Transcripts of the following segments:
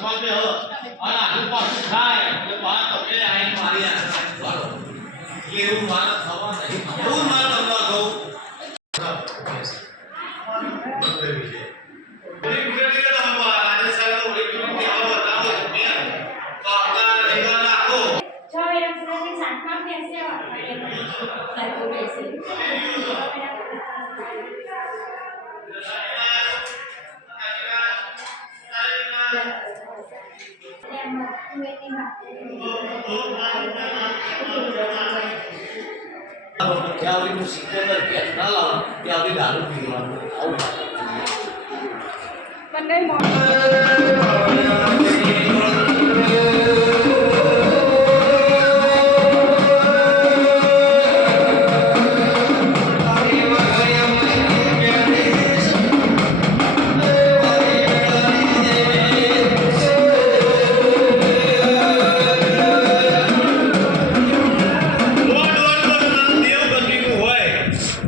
થાય હાલો બરાબર વસ્તુ ઘરમાં બે હ અને આજુ પાછું થાય એટલે બહાર તમે આઈને મારી આ વાળો એવું મારે થવા નહીં એવું મારે તમને કહું છ વર્ષની Kalau dia musiknya lagi, kalau dia lebih lama, dia lebih dalam di luar. Oh, pandai mau.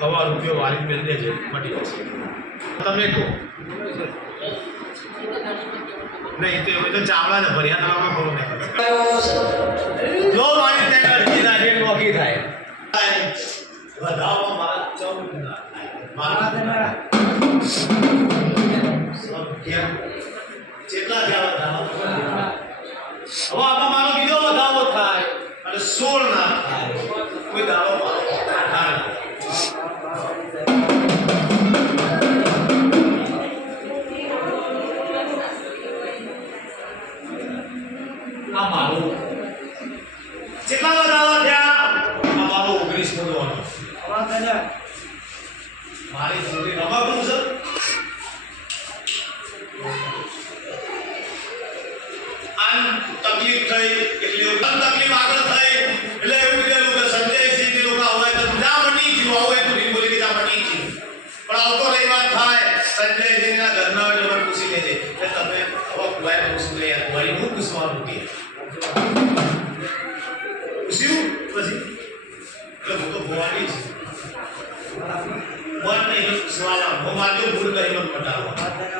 હવા રૂપિયો વાલી મેળ દેજે મટી જશે તમે કહો નહીં તો અમે તો ચાવડા ને ભર્યા તળાવમાં ખોલો નહીં લો મારી ત્યાં અડધી લાગે નોકી થાય વધાવો મારા ચૌદ ના થાય. મારા કેમ? કેટલા થયા વધાવા? હવે આમાં મારો બીજો વધાવો થાય અને સોળ ના થાય કોઈ દાડો મારું કેટલા વધાવા થયા? આ મારો ઓગણીસ નો દોડો મારી સુધી રમકડું છે? આમ તકલીફ થઈ એટલે તકલીફ આગળ થઈ એટલે એવું કીધેલું કે સંજય સિંહ લોકો હોય તો ના મટી ગયું આવું એક રીત બોલી કે ના મટી ગયું. પણ આવતો રહી વાત થાય. સંજયસિંહના ઘરના હોય એટલે મને પૂછી લેજે એટલે તમે હવે કુવાય હું પૂછવાનું કે? મન નહીં પૂછવાના હું મારી ભૂલ કરી મત પટાવો